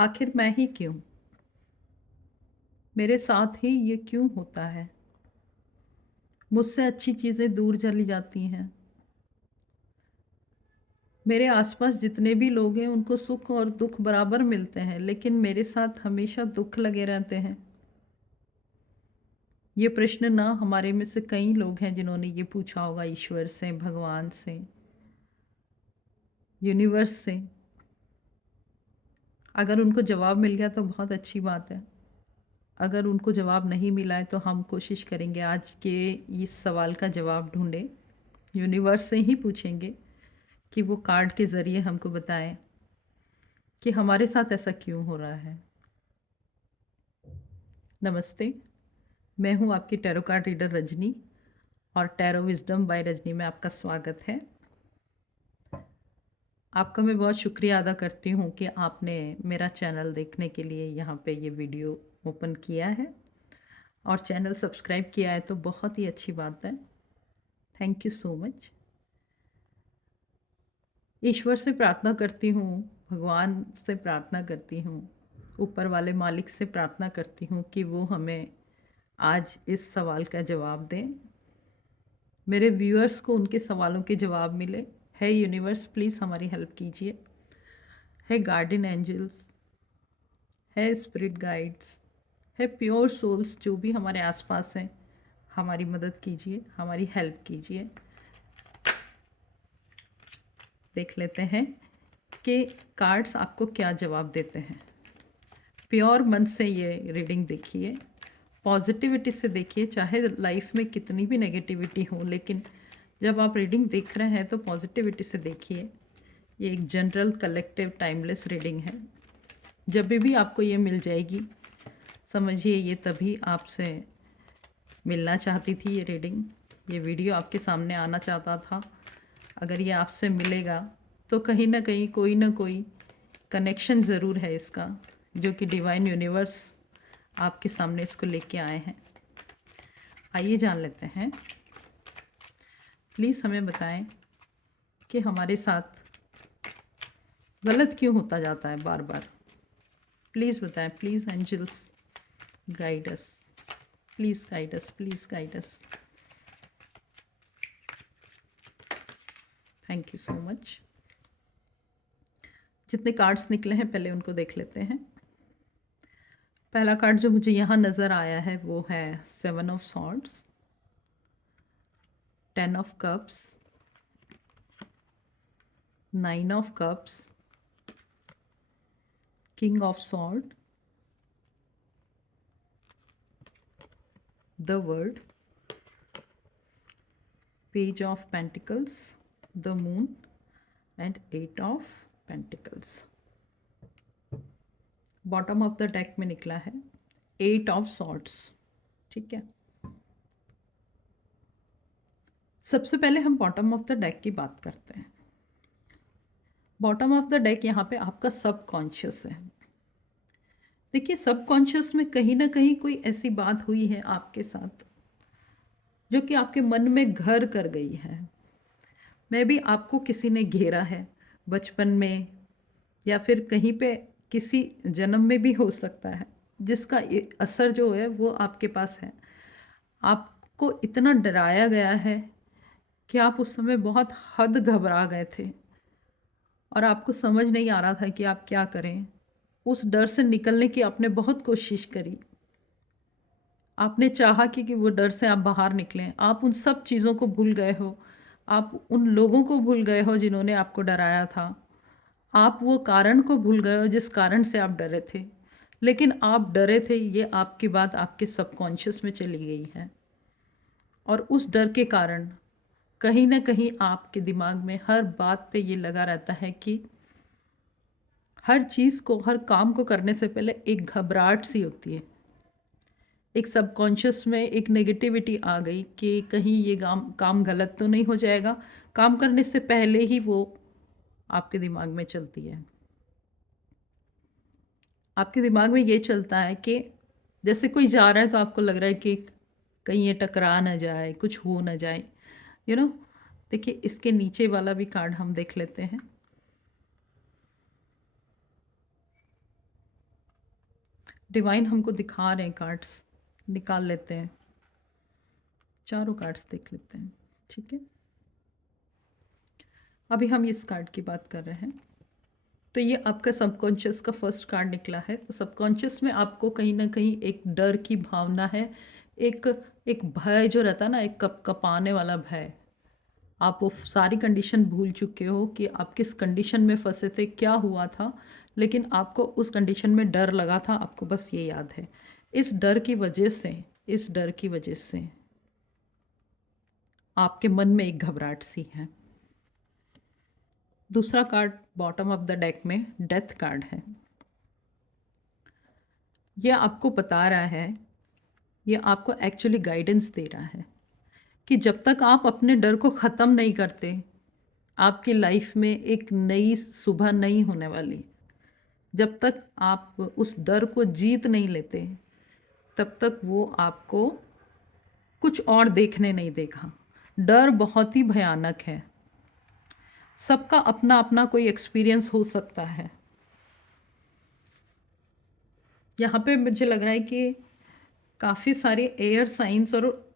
आखिर मैं ही क्यों? मेरे साथ ही ये क्यों होता है? मुझसे अच्छी चीज़ें दूर चली जाती हैं। मेरे आसपास जितने भी लोग हैं उनको सुख और दुख बराबर मिलते हैं, लेकिन मेरे साथ हमेशा दुख लगे रहते हैं। ये प्रश्न ना हमारे में से कई लोग हैं जिन्होंने ये पूछा होगा ईश्वर से, भगवान से, यूनिवर्स से। अगर उनको जवाब मिल गया तो बहुत अच्छी बात है। अगर उनको जवाब नहीं मिला है तो हम कोशिश करेंगे आज के इस सवाल का जवाब ढूँढें। यूनिवर्स से ही पूछेंगे कि वो कार्ड के ज़रिए हमको बताएं कि हमारे साथ ऐसा क्यों हो रहा है। नमस्ते, मैं हूँ आपकी टैरो कार्ड रीडर रजनी और टैरो विज़डम बाय रजनी में आपका स्वागत है। आपका मैं बहुत शुक्रिया अदा करती हूँ कि आपने मेरा चैनल देखने के लिए यहाँ पे ये वीडियो ओपन किया है और चैनल सब्सक्राइब किया है, तो बहुत ही अच्छी बात है। Thank you so much. ईश्वर से प्रार्थना करती हूँ, भगवान से प्रार्थना करती हूँ, ऊपर वाले मालिक से प्रार्थना करती हूँ कि वो हमें आज इस सवाल का जवाब दें, मेरे व्यूअर्स को उनके सवालों के जवाब मिले। है यूनिवर्स, प्लीज़ हमारी हेल्प कीजिए। है गार्डियन एंजल्स, है स्पिरिट गाइड्स, है प्योर सोल्स जो भी हमारे आसपास हैं, हमारी मदद कीजिए, हमारी हेल्प कीजिए। देख लेते हैं कि कार्ड्स आपको क्या जवाब देते हैं। प्योर मन से ये रीडिंग देखिए, पॉजिटिविटी से देखिए। चाहे लाइफ में कितनी भी नेगेटिविटी हो, लेकिन जब आप रीडिंग देख रहे हैं तो पॉजिटिविटी से देखिए। ये एक जनरल कलेक्टिव टाइमलेस रीडिंग है। जब भी आपको ये मिल जाएगी, समझिए ये तभी आपसे मिलना चाहती थी। ये रीडिंग, ये वीडियो आपके सामने आना चाहता था। अगर ये आपसे मिलेगा तो कहीं ना कोई कनेक्शन ज़रूर है इसका, जो कि डिवाइन यूनिवर्स आपके सामने इसको लेके आए हैं। आइए जान लेते हैं। प्लीज़ हमें बताएं कि हमारे साथ गलत क्यों होता जाता है बार बार। प्लीज़ बताएं, please angels guide us, please guide us, please guide us. Thank you so much. जितने कार्ड्स निकले हैं पहले उनको देख लेते हैं। पहला कार्ड जो मुझे यहाँ नज़र आया है वो है 7 of swords, 10 of cups, 9 of cups, king of sword, the world, page of pentacles, the moon and 8 of pentacles. Bottom of the deck में निकला है 8 ऑफ सॉर्ड्स। ठीक है, सबसे पहले हम बॉटम ऑफ द डेक की बात करते हैं। बॉटम ऑफ द डेक यहाँ पे आपका सबकॉन्शियस है। देखिए, सबकॉन्शियस में कहीं ना कहीं कोई ऐसी बात हुई है आपके साथ जो कि आपके मन में घर कर गई है। मे बी आपको किसी ने घेरा है बचपन में, या फिर कहीं पे किसी जन्म में भी हो सकता है, जिसका असर जो है वो आपके पास है। आपको इतना डराया गया है कि आप उस समय बहुत हद घबरा गए थे और आपको समझ नहीं आ रहा था कि आप क्या करें। उस डर से निकलने की आपने बहुत कोशिश करी। आपने चाहा कि वो डर से आप बाहर निकलें। आप उन सब चीज़ों को भूल गए हो। आप उन लोगों को भूल गए हो जिन्होंने आपको डराया था। आप वो कारण को भूल गए हो जिस कारण से आप डरे थे। लेकिन आप डरे थे, ये आपकी बात आपके सबकॉन्शियस में चली गई है। और उस डर के कारण कहीं ना कहीं आपके दिमाग में हर बात पे ये लगा रहता है कि हर चीज़ को, हर काम को करने से पहले एक घबराहट सी होती है। एक सबकॉन्शियस में एक नेगेटिविटी आ गई कि कहीं ये काम गलत तो नहीं हो जाएगा। काम करने से पहले ही वो आपके दिमाग में चलती है। आपके दिमाग में ये चलता है कि जैसे कोई जा रहा है तो आपको लग रहा है कि कहीं ये टकरा ना जाए, कुछ हो ना जाए, यू नो। देखिए, इसके नीचे वाला भी कार्ड हम देख लेते हैं। डिवाइन हमको दिखा रहे हैं कार्ड्स, निकाल लेते हैं, चारों कार्ड्स देख लेते हैं। ठीक है, अभी हम इस कार्ड की बात कर रहे हैं। तो ये आपका सबकॉन्शियस का फर्स्ट कार्ड निकला है। तो सबकॉन्शियस में आपको कहीं ना कहीं एक डर की भावना है, एक एक भय जो रहता है ना, एक कप कपाने वाला भय। आप वो सारी कंडीशन भूल चुके हो कि आप किस कंडीशन में फंसे थे, क्या हुआ था, लेकिन आपको उस कंडीशन में डर लगा था, आपको बस ये याद है। इस डर की वजह से, इस डर की वजह से आपके मन में एक घबराहट सी है। दूसरा card bottom of the deck में डेथ कार्ड है। यह आपको बता रहा है, यह आपको एक्चुअली गाइडेंस दे रहा है कि जब तक आप अपने डर को ख़त्म नहीं करते, आपकी लाइफ में एक नई सुबह नहीं होने वाली। जब तक आप उस डर को जीत नहीं लेते, तब तक वो आपको कुछ और देखने नहीं देगा। डर बहुत ही भयानक है। सबका अपना अपना कोई एक्सपीरियंस हो सकता है। यहाँ पे मुझे लग रहा है कि काफ़ी सारे एयर साइंस और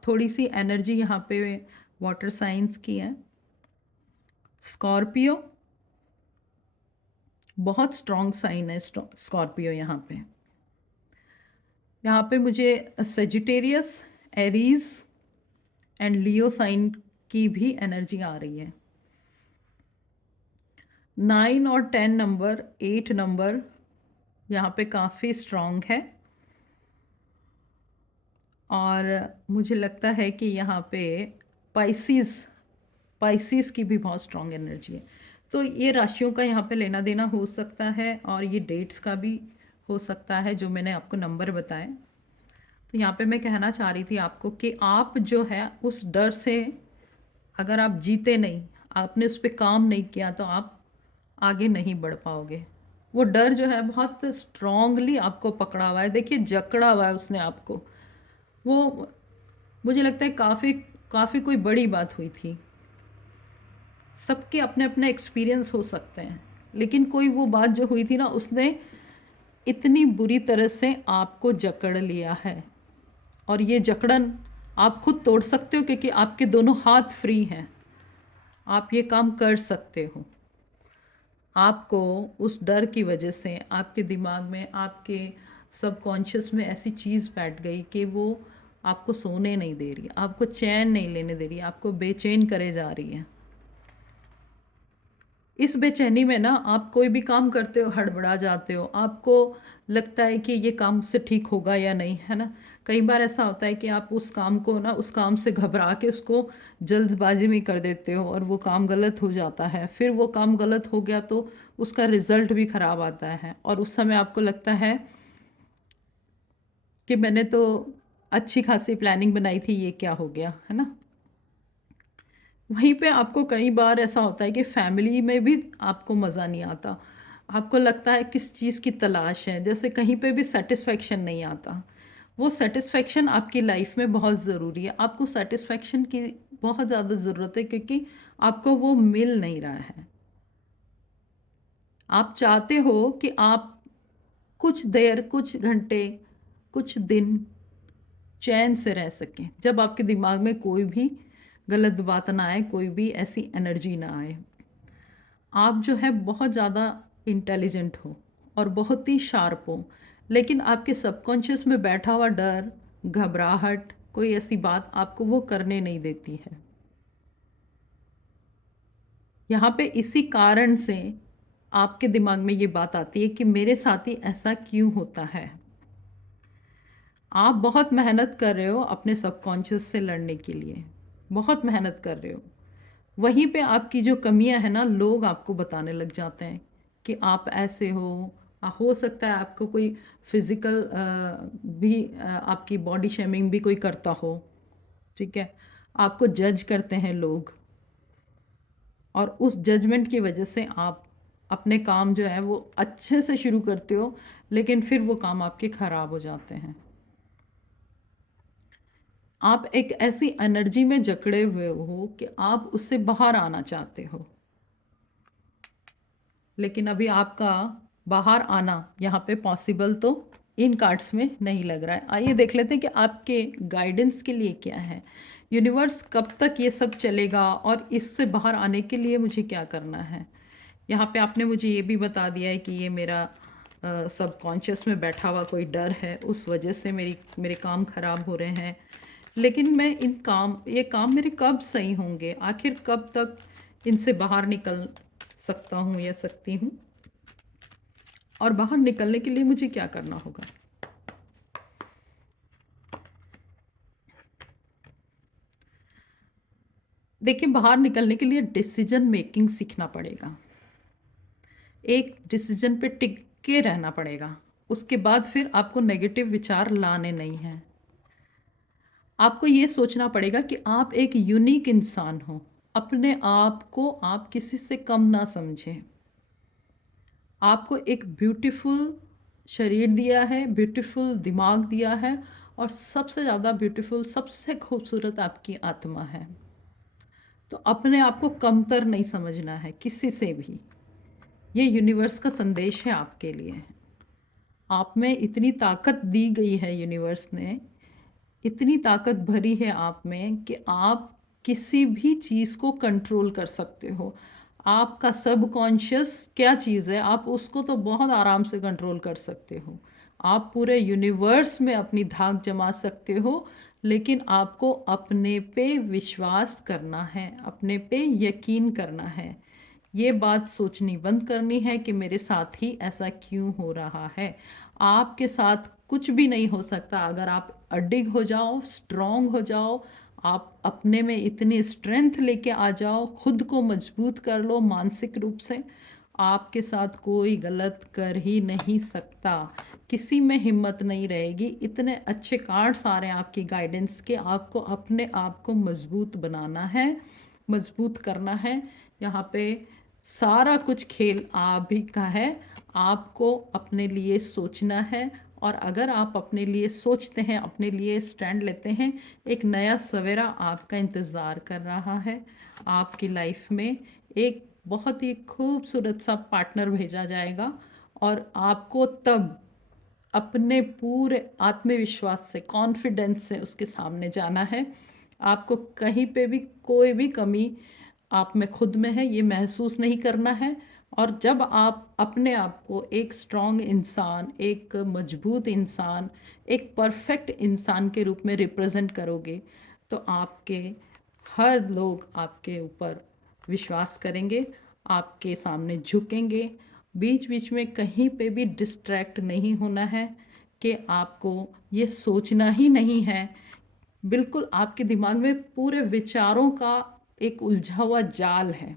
थोड़ी सी एनर्जी यहाँ पे वाटर साइंस की है। स्कॉर्पियो बहुत स्ट्रॉन्ग साइन है, स्कॉर्पियो यहाँ पे मुझे Sagittarius, Aries and Leo sign की भी एनर्जी आ रही है। 9 और 10 नंबर, 8 नंबर यहाँ पे काफ़ी स्ट्रॉन्ग है। और मुझे लगता है कि यहाँ पे पाइसिस की भी बहुत स्ट्रॉन्ग एनर्जी है। तो ये राशियों का यहाँ पे लेना देना हो सकता है, और ये डेट्स का भी हो सकता है जो मैंने आपको नंबर बताए। तो यहाँ पे मैं कहना चाह रही थी आपको कि आप जो है उस डर से, अगर आप जीते नहीं, आपने उस पर काम नहीं किया, तो आप आगे नहीं बढ़ पाओगे। वो डर जो है बहुत स्ट्रॉन्गली आपको पकड़ा हुआ है, देखिए जकड़ा हुआ है उसने आपको। वो मुझे लगता है काफ़ी काफ़ी कोई बड़ी बात हुई थी। सबके अपने अपने एक्सपीरियंस हो सकते हैं, लेकिन कोई वो बात जो हुई थी ना, उसने इतनी बुरी तरह से आपको जकड़ लिया है। और ये जकड़न आप खुद तोड़ सकते हो, क्योंकि आपके दोनों हाथ फ्री हैं, आप ये काम कर सकते हो। आपको उस डर की वजह से आपके दिमाग में, आपके सबकॉन्शियस में ऐसी चीज़ बैठ गई कि वो आपको सोने नहीं दे रही, आपको चैन नहीं लेने दे रही, आपको बेचैन करे जा रही है। इस बेचैनी में ना आप कोई भी काम करते हो हड़बड़ा जाते हो, आपको लगता है कि ये काम से ठीक होगा या नहीं, है ना। कई बार ऐसा होता है कि आप उस काम को ना, उस काम से घबरा के उसको जल्दबाजी में कर देते हो, और वो काम गलत हो जाता है। फिर वो काम गलत हो गया तो उसका रिज़ल्ट भी ख़राब आता है, और उस समय आपको लगता है कि मैंने तो अच्छी खासी प्लानिंग बनाई थी, ये क्या हो गया, है ना। वहीं पे आपको कई बार ऐसा होता है कि फैमिली में भी आपको मज़ा नहीं आता, आपको लगता है किस चीज़ की तलाश है, जैसे कहीं पे भी सेटिस्फेक्शन नहीं आता। वो सेटिस्फेक्शन आपकी लाइफ में बहुत ज़रूरी है, आपको सेटिस्फेक्शन की बहुत ज़्यादा ज़रूरत है, क्योंकि आपको वो मिल नहीं रहा है। आप चाहते हो कि आप कुछ देर, कुछ घंटे, कुछ दिन चैन से रह सकें, जब आपके दिमाग में कोई भी गलत बात ना आए, कोई भी ऐसी एनर्जी ना आए। आप जो है बहुत ज़्यादा इंटेलिजेंट हो और बहुत ही शार्प हो, लेकिन आपके सबकॉन्शियस में बैठा हुआ डर, घबराहट, कोई ऐसी बात आपको वो करने नहीं देती है। यहाँ पे इसी कारण से आपके दिमाग में ये बात आती है कि मेरे साथ ही ऐसा क्यों होता है। आप बहुत मेहनत कर रहे हो अपने सबकॉन्शियस से लड़ने के लिए, बहुत मेहनत कर रहे हो। वहीं पे आपकी जो कमियां हैं ना, लोग आपको बताने लग जाते हैं कि आप ऐसे हो सकता है आपको कोई फिज़िकल भी आपकी बॉडी शेमिंग भी कोई करता हो, ठीक है। आपको जज करते हैं लोग, और उस जजमेंट की वजह से आप अपने काम जो है वो अच्छे से शुरू करते हो, लेकिन फिर वो काम आपके ख़राब हो जाते हैं। आप एक ऐसी एनर्जी में जकड़े हुए हो कि आप उससे बाहर आना चाहते हो। लेकिन अभी आपका बाहर आना यहाँ पे पॉसिबल तो इन कार्ड्स में नहीं लग रहा है। आइए देख लेते हैं कि आपके गाइडेंस के लिए क्या है। यूनिवर्स कब तक ये सब चलेगा और इससे बाहर आने के लिए मुझे क्या करना है। यहाँ पे आपने मुझे ये भी बता दिया है कि ये मेरा सबकॉन्शियस में बैठा हुआ कोई डर है, उस वजह से मेरे काम ख़राब हो रहे हैं। लेकिन मैं ये काम मेरे कब सही होंगे, आखिर कब तक इनसे बाहर निकल सकता हूँ या सकती हूँ, और बाहर निकलने के लिए मुझे क्या करना होगा। देखिए, बाहर निकलने के लिए डिसीजन मेकिंग सीखना पड़ेगा। एक डिसीजन पे टिक के रहना पड़ेगा। उसके बाद फिर आपको नेगेटिव विचार लाने नहीं हैं। आपको ये सोचना पड़ेगा कि आप एक यूनिक इंसान हो। अपने आप को आप किसी से कम ना समझें। आपको एक ब्यूटीफुल शरीर दिया है, ब्यूटीफुल दिमाग दिया है, और सबसे ज़्यादा ब्यूटीफुल, सबसे खूबसूरत आपकी आत्मा है। तो अपने आप को कमतर नहीं समझना है किसी से भी। ये यूनिवर्स का संदेश है आपके लिए। आप में इतनी ताकत दी गई है, यूनिवर्स ने इतनी ताकत भरी है आप में कि आप किसी भी चीज़ को कंट्रोल कर सकते हो। आपका सबकॉन्शियस क्या चीज़ है, आप उसको तो बहुत आराम से कंट्रोल कर सकते हो। आप पूरे यूनिवर्स में अपनी धाक जमा सकते हो, लेकिन आपको अपने पे विश्वास करना है, अपने पे यकीन करना है। ये बात सोचनी बंद करनी है कि मेरे साथ ही ऐसा क्यों हो रहा है। आपके साथ कुछ भी नहीं हो सकता अगर आप अडिग हो जाओ, स्ट्रॉन्ग हो जाओ, आप अपने में इतनी स्ट्रेंथ लेके आ जाओ, खुद को मजबूत कर लो मानसिक रूप से। आपके साथ कोई गलत कर ही नहीं सकता, किसी में हिम्मत नहीं रहेगी। इतने अच्छे कार्ड्स आ रहे हैं आपकी गाइडेंस के। आपको अपने आप को मजबूत बनाना है, मजबूत करना है। यहाँ पे सारा कुछ खेल आप ही का है। आपको अपने लिए सोचना है, और अगर आप अपने लिए सोचते हैं, अपने लिए स्टैंड लेते हैं, एक नया सवेरा आपका इंतज़ार कर रहा है। आपकी लाइफ में एक बहुत ही खूबसूरत सा पार्टनर भेजा जाएगा, और आपको तब अपने पूरे आत्मविश्वास से, कॉन्फिडेंस से उसके सामने जाना है। आपको कहीं पे भी कोई भी कमी आप में खुद में है ये महसूस नहीं करना है। और जब आप अपने आप को एक स्ट्रॉन्ग इंसान, एक मजबूत इंसान, एक परफेक्ट इंसान के रूप में रिप्रेजेंट करोगे, तो आपके हर लोग आपके ऊपर विश्वास करेंगे, आपके सामने झुकेंगे। बीच बीच में कहीं पे भी डिस्ट्रैक्ट नहीं होना है, कि आपको ये सोचना ही नहीं है। बिल्कुल आपके दिमाग में पूरे विचारों का एक उलझा हुआ जाल है,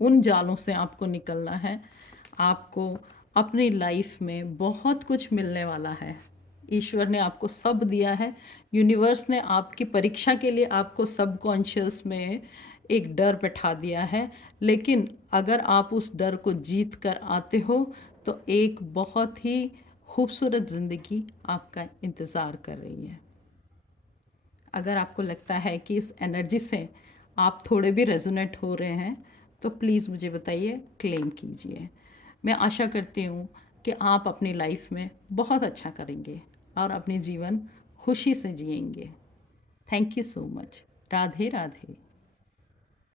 उन जालों से आपको निकलना है। आपको अपनी लाइफ में बहुत कुछ मिलने वाला है। ईश्वर ने आपको सब दिया है। यूनिवर्स ने आपकी परीक्षा के लिए आपको सबकॉन्शियस में एक डर बैठा दिया है, लेकिन अगर आप उस डर को जीत कर आते हो, तो एक बहुत ही खूबसूरत ज़िंदगी आपका इंतज़ार कर रही है। अगर आपको लगता है कि इस एनर्जी से आप थोड़े भी रेजोनेट हो रहे हैं, तो प्लीज़ मुझे बताइए, क्लेम कीजिए। मैं आशा करती हूँ कि आप अपनी लाइफ में बहुत अच्छा करेंगे और अपनी जीवन खुशी से जिएंगे। Thank you so much. Radhe Radhe.